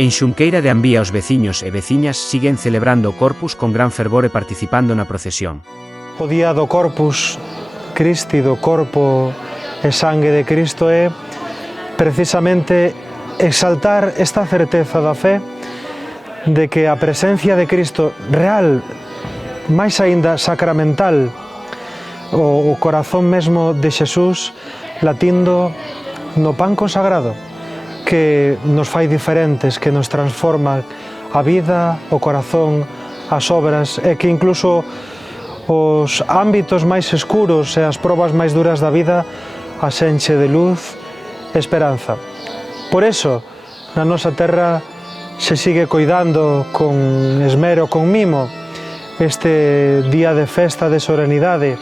En Xunqueira de Ambía os veciños e veciñas siguen celebrando o Corpus con gran fervor e participando na procesión. O día do Corpus Christi, do corpo e sangue de Cristo, é precisamente exaltar esta certeza da fe de que a presencia de Cristo real, máis aínda sacramental, o corazón mesmo de Xesús latindo no pan consagrado, que nos fai diferentes, que nos transforma a vida, o corazón, as obras, e que incluso os ámbitos máis escuros e as probas máis duras da vida as enche de luz e esperanza. Por eso, na nosa terra se sigue coidando con esmero, con mimo, este día de festa, de solenidade,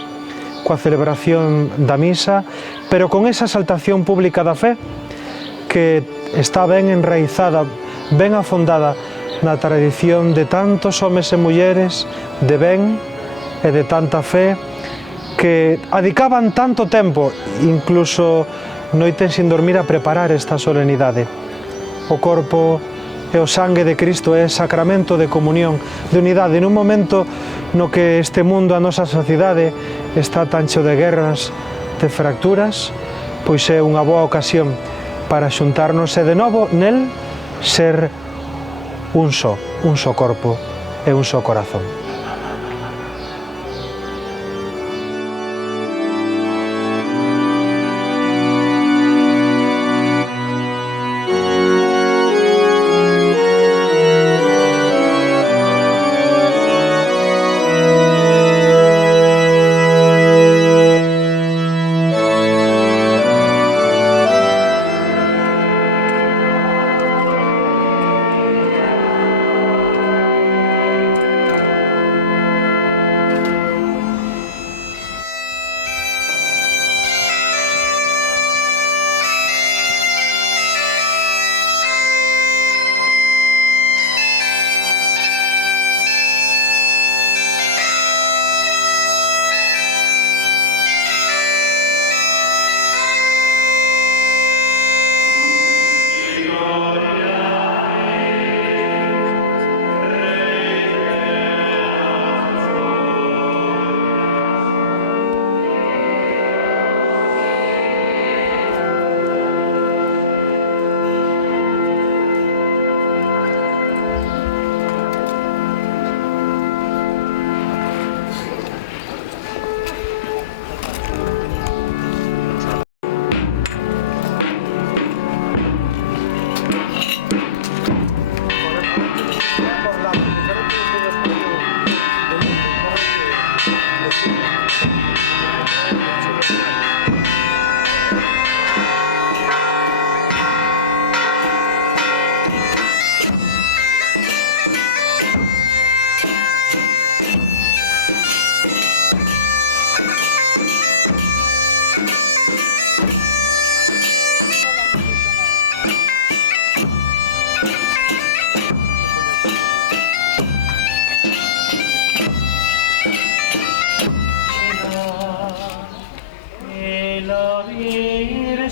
coa celebración da misa, pero con esa exaltación pública da fe que está ben enraizada, ben afondada na tradición de tantos homes e mulleres de ben e de tanta fe que adicaban tanto tempo, incluso noites sin dormir, a preparar esta solenidade. O corpo e o sangue de Cristo é sacramento de comunión, de unidade, nun momento no que este mundo, a nosa sociedade, está tan cheo de guerras, de fracturas, pois é unha boa ocasión para xuntarnos e de novo nel ser un só corpo e un só corazón.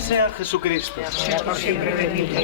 Sea Jesucristo. Sea por siempre bendito.